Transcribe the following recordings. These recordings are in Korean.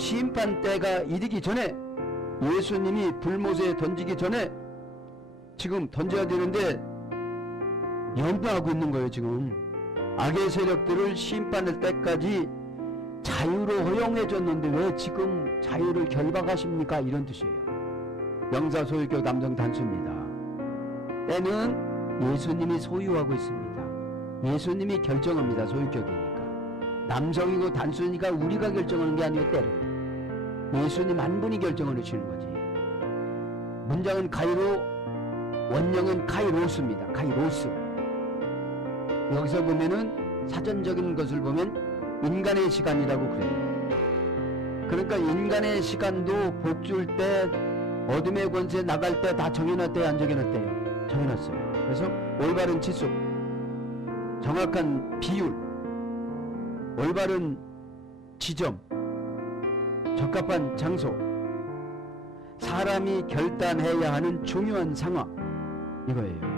심판 때가 이르기 전에 예수님이 불못에 던지기 전에 지금 던져야 되는데 염려하고 있는 거예요 지금. 악의 세력들을 심판할 때까지 자유로 허용해 줬는데 왜 지금 자유를 결박하십니까? 이런 뜻이에요. 명사 소유격 남성 단수입니다. 때는 예수님이 소유하고 있습니다. 예수님이 결정합니다 소유격이니까. 남성이고 단수니까 우리가 결정하는 게 아니에요 때는 예수님 한 분이 결정을 해주시는 거지. 문장은 카이로 원형은 카이로스입니다. 카이로스. 여기서 보면은 사전적인 것을 보면 인간의 시간이라고 그래요. 그러니까 인간의 시간도 복줄 때 어둠의 권세 나갈 때 다 정해놨대요? 안 정해놨대요? 정해놨어요. 그래서 올바른 치수 정확한 비율 올바른 지점 적합한 장소. 사람이 결단해야 하는 중요한 상황. 이거예요.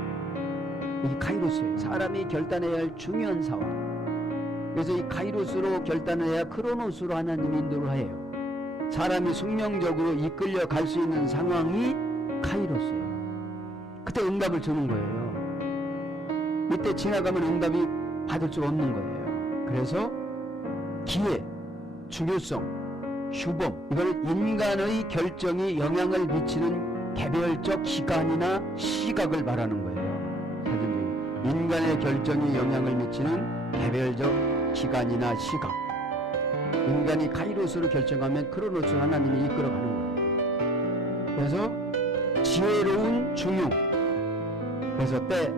이 카이로스예요. 사람이 결단해야 할 중요한 상황. 그래서 이 카이로스로 결단을 해야 크로노스로 하나님이 인도를 해요. 사람이 숙명적으로 이끌려 갈 수 있는 상황이 카이로스예요. 그때 응답을 주는 거예요. 이때 지나가면 응답이 받을 수 없는 거예요. 그래서 기회 중요성 휴범 이걸 인간의 결정이 영향을 미치는 개별적 시간이나 시각을 말하는 거예요. 사전적인 인간의 결정이 영향을 미치는 개별적 시간이나 시각. 인간이 카이로스로 결정하면 크로노스 하나님이 이끌어가는 거예요. 그래서 지혜로운 중용. 그래서 때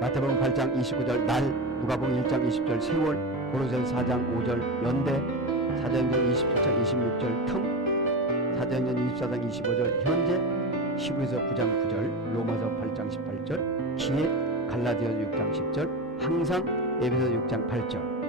마태복음 8장 29절 날 누가복음 1장 20절 세월 고로새서 4장 5절 연대 사도행전 27장 26절 틈 사도행전 24장 25절 현재 시부에서 9장 9절 로마서 8장 18절 기회 갈라디아서 6장 10절 항상 에베소 6장 8절